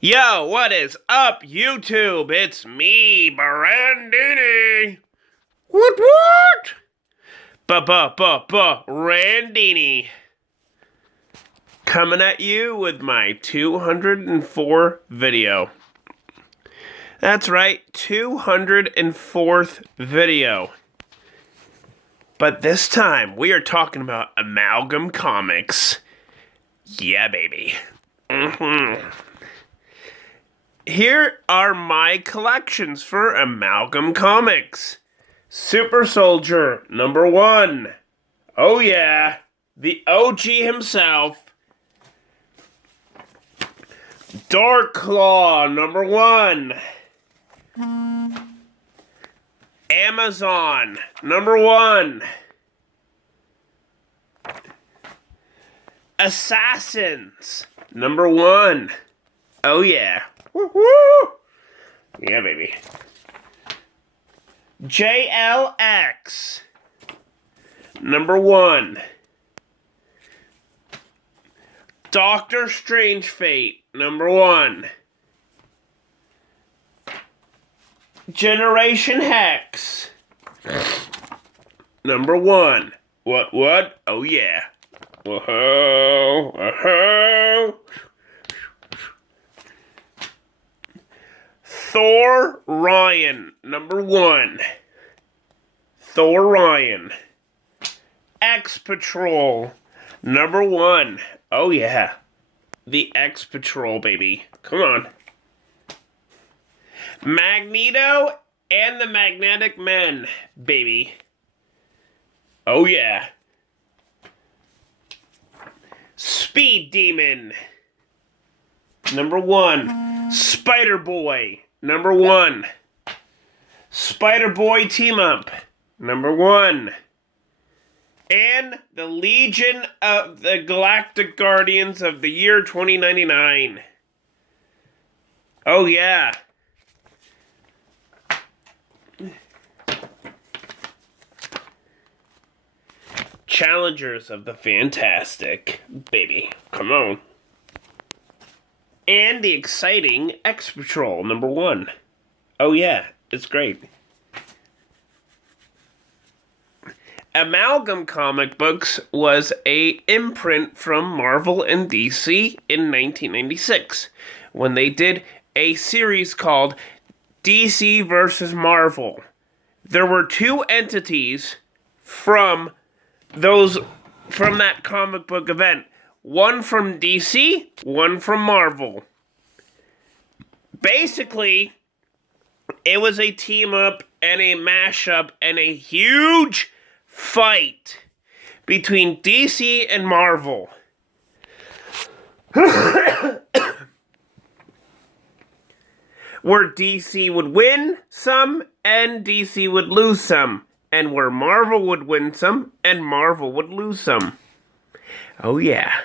Yo, what is up, YouTube? It's me, Brandini. What? Brandini. Coming at you with my 204 video. That's right, 204th video. But this time, we are talking about Amalgam Comics. Yeah, baby. Here are my collections for Amalgam Comics. Super Soldier, #1. Oh yeah, the OG himself. Dark Claw, #1. Amazon, #1. Assassins, #1. Oh yeah. Woo-hoo! Yeah, baby. JLX, #1. Doctor Strange Fate, #1. Generation Hex, #1. What? Oh yeah. Whoa. Thor Ryan, #1. Thor Ryan. X-Patrol, #1. Oh yeah. The X-Patrol, baby. Come on. Magneto and the Magnetic Men, baby. Oh yeah. Speed Demon, #1. Spider-Boy, #1. Spider-Boy Team Up, #1. And the Legion of the Galactic Guardians of the year 2099. Oh yeah. Challengers of the Fantastic, baby. Come on. And the exciting X-Patrol, #1. Oh yeah, it's great. Amalgam Comic Books was a imprint from Marvel and DC in 1996 when they did a series called DC vs. Marvel. There were two entities from that comic book event. One from DC, one from Marvel. Basically, it was a team-up and a mashup and a huge fight between DC and Marvel. Where DC would win some and DC would lose some. And where Marvel would win some and Marvel would lose some. Oh yeah.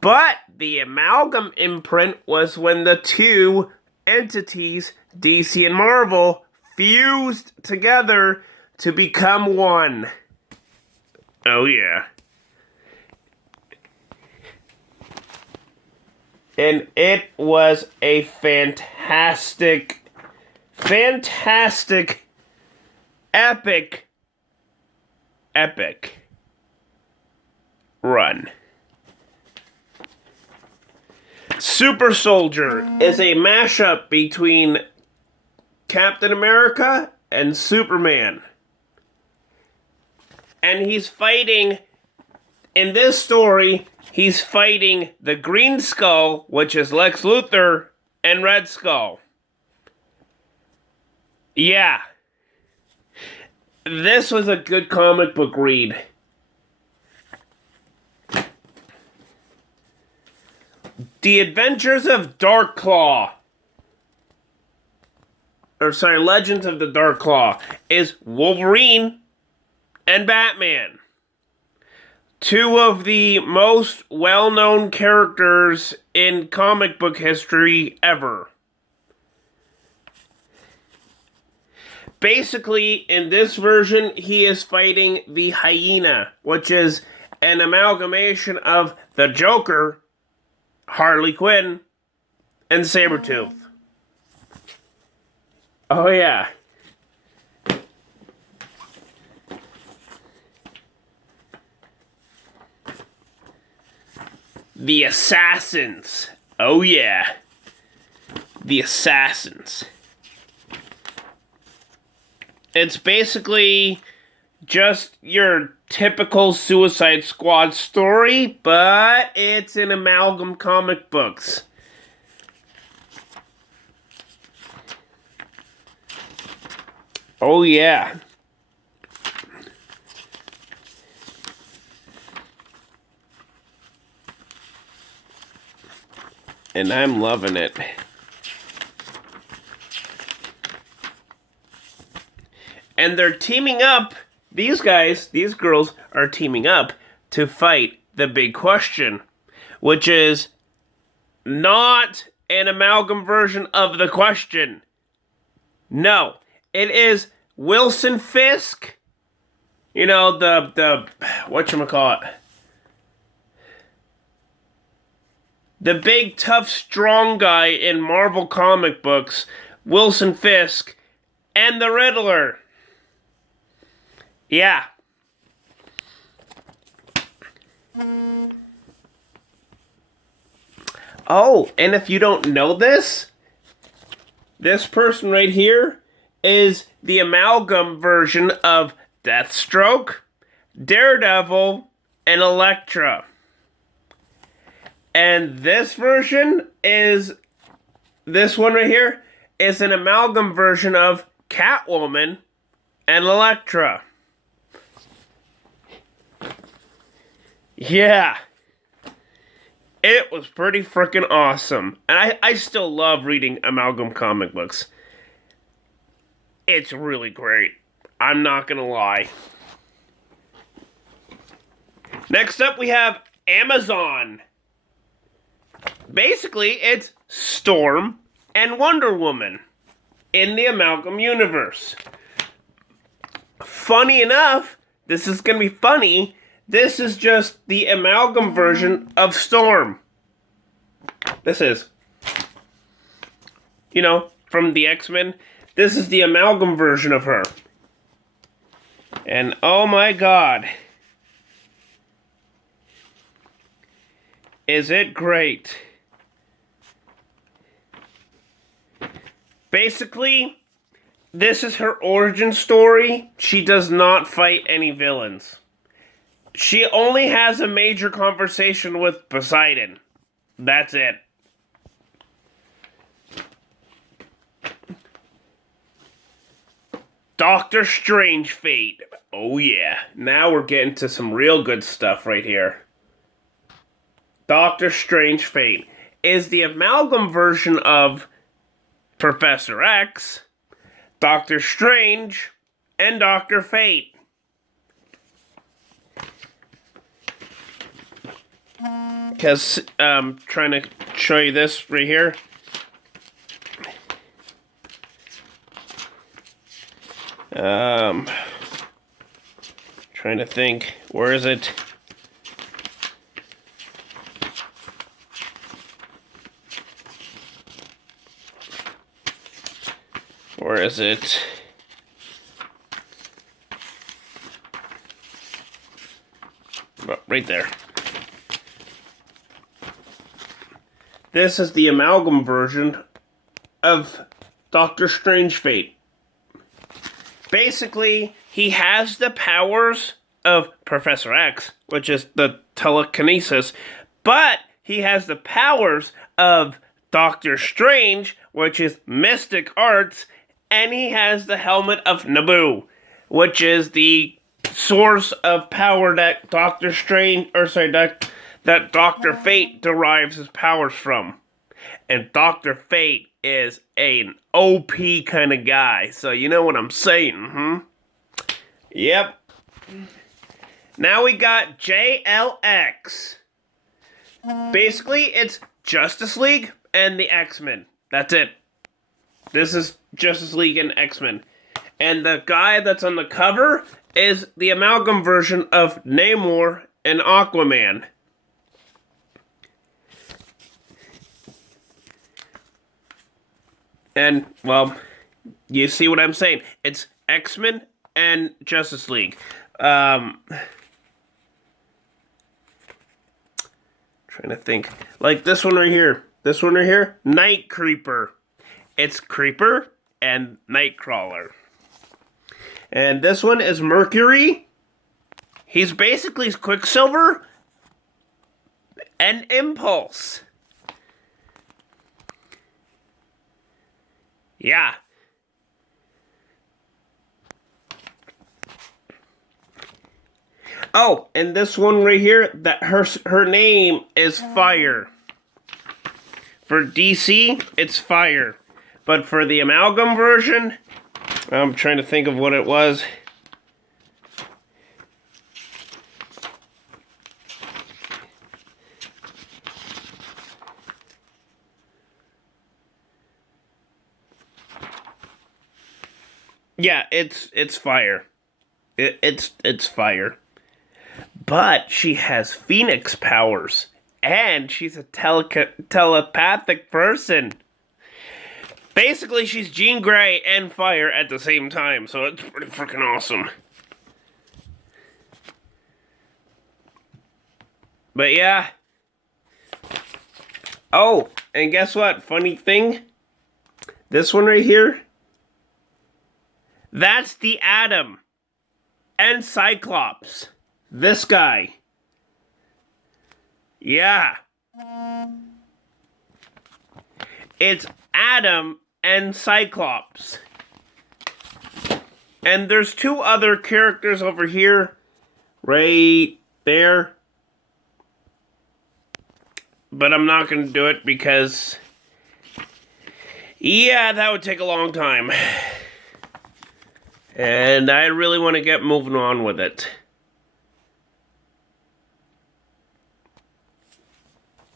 But the Amalgam imprint was when the two entities, DC and Marvel, fused together to become one. Oh yeah. And it was a fantastic, epic run. Super Soldier is a mashup between Captain America and Superman. And he's fighting, in this story, he's fighting the Green Skull, which is Lex Luthor, and Red Skull. Yeah. This was a good comic book read. The Adventures of Dark Claw. Legends of the Dark Claw is Wolverine and Batman. Two of the most well-known characters in comic book history ever. Basically, in this version, he is fighting the Hyena, which is an amalgamation of the Joker Harley Quinn, and Sabretooth. Oh, yeah. The Assassins. Oh, yeah. The Assassins. It's basically just your typical Suicide Squad story, but it's in Amalgam comic books. Oh, yeah. And I'm loving it. And they're teaming up. These girls are teaming up to fight the big question, which is not an Amalgam version of the question. No, it is Wilson Fisk. You know, the whatchamacallit. The big, tough, strong guy in Marvel comic books, Wilson Fisk, and the Riddler. Yeah. Oh, and if you don't know this person right here is the Amalgam version of Deathstroke, Daredevil, and Elektra. And this version is, this one right here, is an Amalgam version of Catwoman and Elektra. Yeah. It was pretty freaking awesome. And I still love reading Amalgam comic books. It's really great. I'm not gonna lie. Next up we have Amazon. Basically, it's Storm and Wonder Woman in the Amalgam universe. Funny enough, this is gonna be funny. This is just the Amalgam version of Storm. This is. You know, from the X-Men. This is the Amalgam version of her. And oh my god. Is it great? Basically, this is her origin story. She does not fight any villains. She only has a major conversation with Poseidon. That's it. Doctor Strange Fate. Oh yeah. Now we're getting to some real good stuff right here. Doctor Strange Fate is the Amalgam version of Professor X, Doctor Strange, and Dr. Fate. Because I'm trying to show you this right here. Trying to think. Where is it? Where is it? Oh, right there. This is the Amalgam version of Doctor Strange Fate. Basically, he has the powers of Professor X, which is the telekinesis, but he has the powers of Doctor Strange, which is mystic arts, and he has the helmet of Naboo, which is the source of power that Doctor Fate derives his powers from. And Dr. Fate is an OP kind of guy, so you know what I'm saying, Yep. Now we got JLX. Basically, it's Justice League and the X-Men. That's it. This is Justice League and X-Men. And the guy that's on the cover is the Amalgam version of Namor and Aquaman. And, well, you see what I'm saying. It's X-Men and Justice League. Trying to think. Like this one right here. This one right here. Night Creeper. It's Creeper and Nightcrawler. And this one is Mercury. He's basically Quicksilver and Impulse. Yeah. Oh, and this one right here, that her name is Fire. For DC, it's Fire. But for the Amalgam version, I'm trying to think of what it was. Yeah, it's Fire. It's Fire. But she has Phoenix powers. And she's a telepathic person. Basically, she's Jean Grey and Fire at the same time. So it's pretty freaking awesome. But yeah. Oh, and guess what? Funny thing. This one right here. That's the Atom. And Cyclops. This guy. Yeah. It's Atom and Cyclops. And there's two other characters over here. Right there. But I'm not going to do it because... yeah, that would take a long time. And I really want to get moving on with it.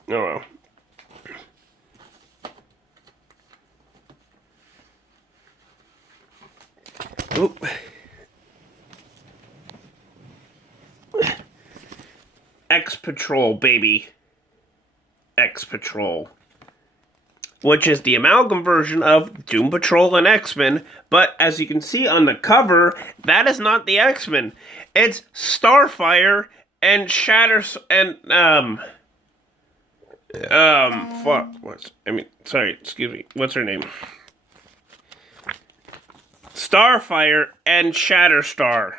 Oh well. Oop. X-Patrol, baby. X-Patrol. Which is the Amalgam version of Doom Patrol and X-Men. But as you can see on the cover, that is not the X-Men. It's Starfire and what's her name? Starfire and Shatterstar.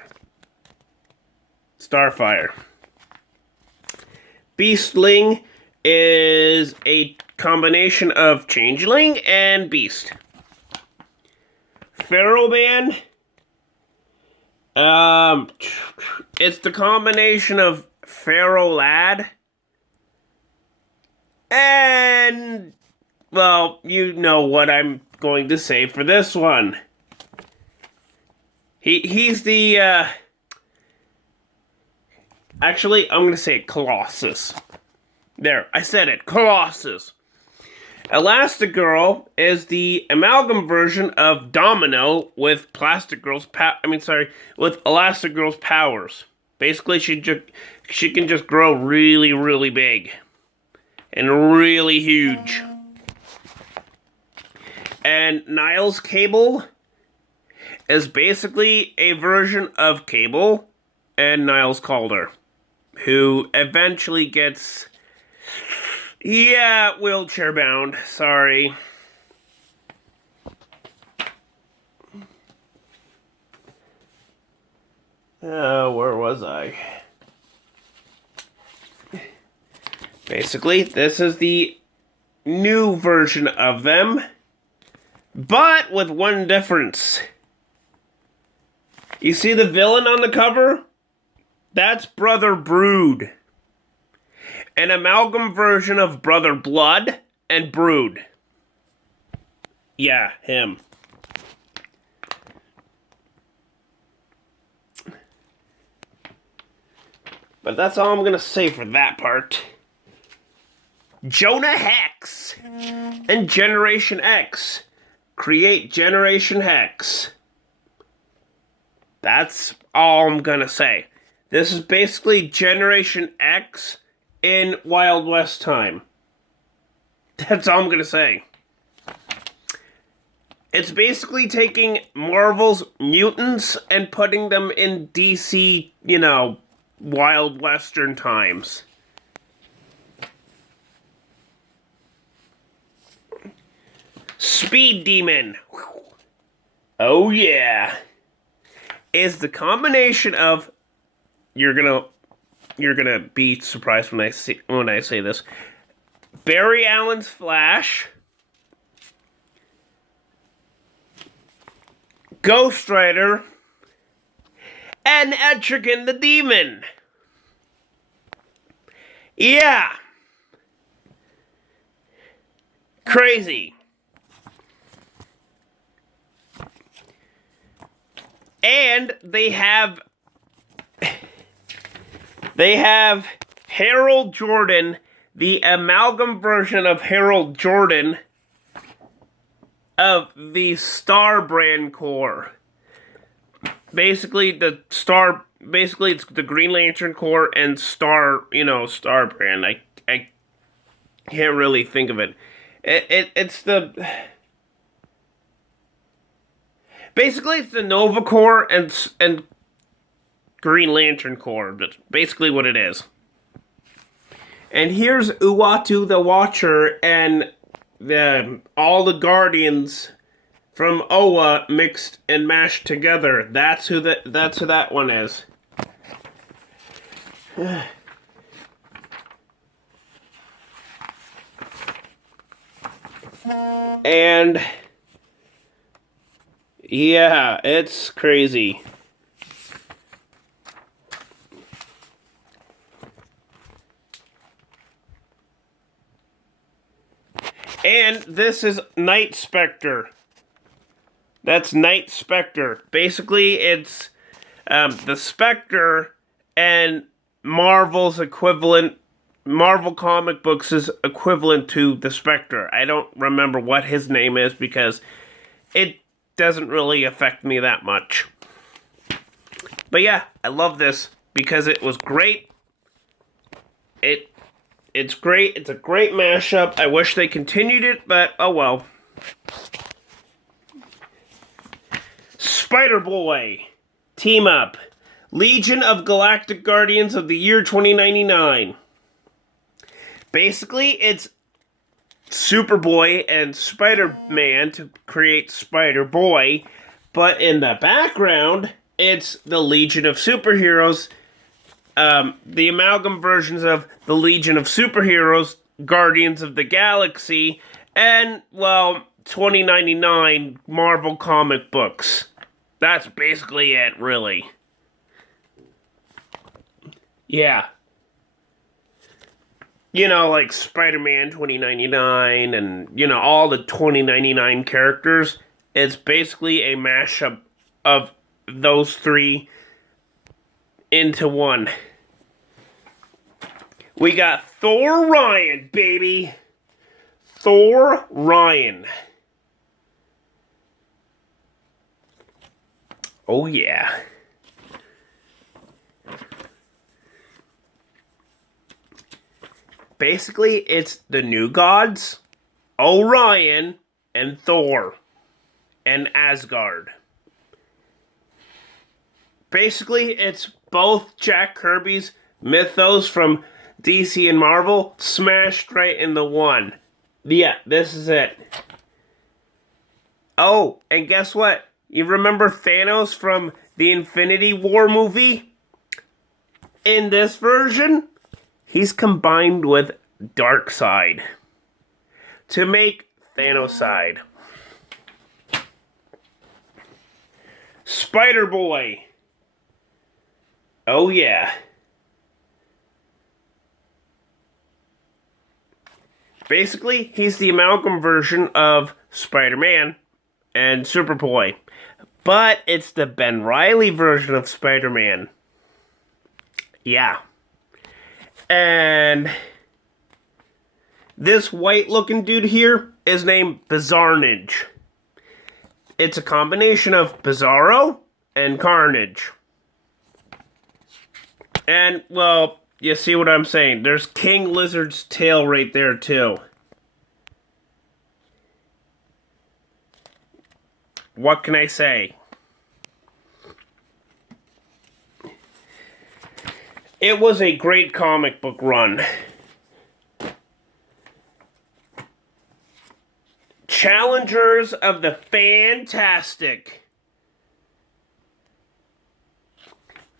Starfire. Beastling is a combination of Changeling and Beast. Ferroman. It's the combination of Pharaoh Lad and, well, you know what I'm going to say for this one. He's the, actually, I'm going to say Colossus. There, I said it, Colossus. Elastigirl is the Amalgam version of Domino with with Elastigirl's powers. Basically, she can just grow really, really big. And really huge. And Niles Cable is basically a version of Cable and Niles Calder, who eventually gets... yeah, wheelchair bound. Sorry. Where was I? Basically, this is the new version of them, but with one difference. You see the villain on the cover? That's Brother Brood. An amalgam version of Brother Blood and Brood. Yeah, him. But that's all I'm going to say for that part. Jonah Hex and Generation X. Create Generation Hex. That's all I'm going to say. This is basically Generation X in Wild West time. That's all I'm going to say. It's basically taking Marvel's mutants and putting them in DC, Wild Western times. Speed Demon. Oh yeah. Is the combination of you're gonna be surprised when I say this. Barry Allen's Flash, Ghost Rider, and Etrigan the Demon. Yeah. Crazy. And they have Harold Jordan, the amalgam version of Harold Jordan of the Star brand Corps. Basically, it's the Green Lantern Corps and Star, Star brand. I can't really think of it. It's the... Basically, it's the Nova Corps and Green Lantern Corps. That's basically what it is. And here's Uatu the Watcher and all the Guardians from Oa mixed and mashed together. That's who that one is. And yeah, it's crazy. And this is Night Spectre. That's Night Spectre. Basically, it's the Spectre and Marvel's equivalent. Marvel comic books is equivalent to the Spectre. I don't remember what his name is because it doesn't really affect me that much. But yeah, I love this because it was great. It's great. It's a great mashup. I wish they continued it, but oh well. Spider-Boy. Team Up. Legion of Galactic Guardians of the Year 2099. Basically, it's Superboy and Spider-Man to create Spider-Boy, but in the background, it's the Legion of Superheroes, the amalgam versions of the Legion of Superheroes, Guardians of the Galaxy, and, well, 2099 Marvel comic books. That's basically it, really. Yeah. Like Spider-Man 2099 and, all the 2099 characters. It's basically a mashup of those three into one. We got Thor Ryan, baby. Thor Ryan. Oh, yeah. Basically, it's the New Gods, Orion, and Thor, and Asgard. Basically, it's both Jack Kirby's mythos from DC and Marvel smashed right into one. Yeah, this is it. Oh, and guess what? You remember Thanos from the Infinity War movie? In this version, he's combined with Darkseid to make Thanoside. Spider-Boy. Oh yeah. Basically, he's the amalgam version of Spider-Man and Superboy. But it's the Ben Reilly version of Spider-Man. Yeah. And this white-looking dude here is named Bizarnage. It's a combination of Bizarro and Carnage. And, well, you see what I'm saying. There's King Lizard's tail right there, too. What can I say? It was a great comic book run. Challengers of the Fantastic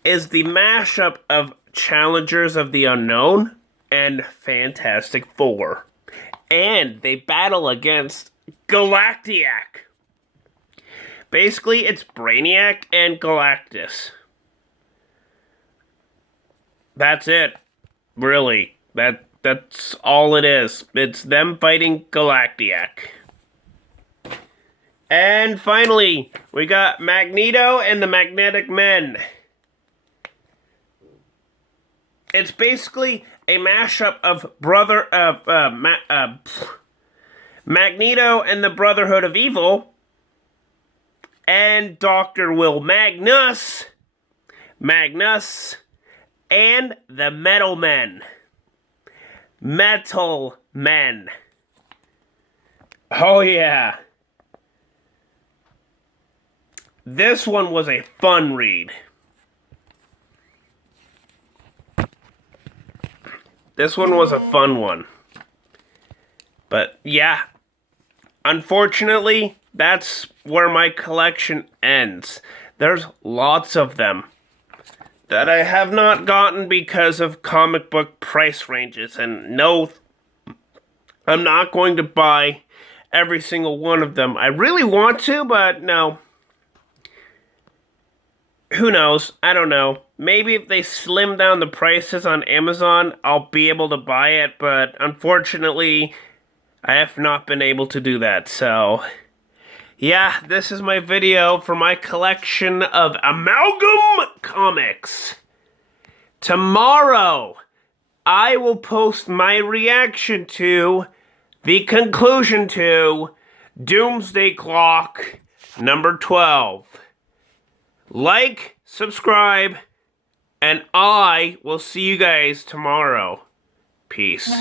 is the mashup of Challengers of the Unknown and Fantastic Four. And they battle against Galactiac. Basically, it's Brainiac and Galactus. That's it. Really. That's all it is. It's them fighting Galactiac. And finally, we got Magneto and the Magnetic Men. It's basically a mashup of Magneto and the Brotherhood of Evil and Dr. Will Magnus, and the Metal Men. Metal Men. Oh yeah. This one was a fun read. This one was a fun one. But yeah, unfortunately, that's where my collection ends. There's lots of them that I have not gotten because of comic book price ranges. And no, I'm not going to buy every single one of them. I really want to, but no. Who knows? I don't know. Maybe if they slim down the prices on Amazon, I'll be able to buy it, but unfortunately, I have not been able to do that. So, yeah, this is my video for my collection of Amalgam Comics. Tomorrow, I will post my reaction to the conclusion to Doomsday Clock number 12. Like, subscribe, and I will see you guys tomorrow. Peace.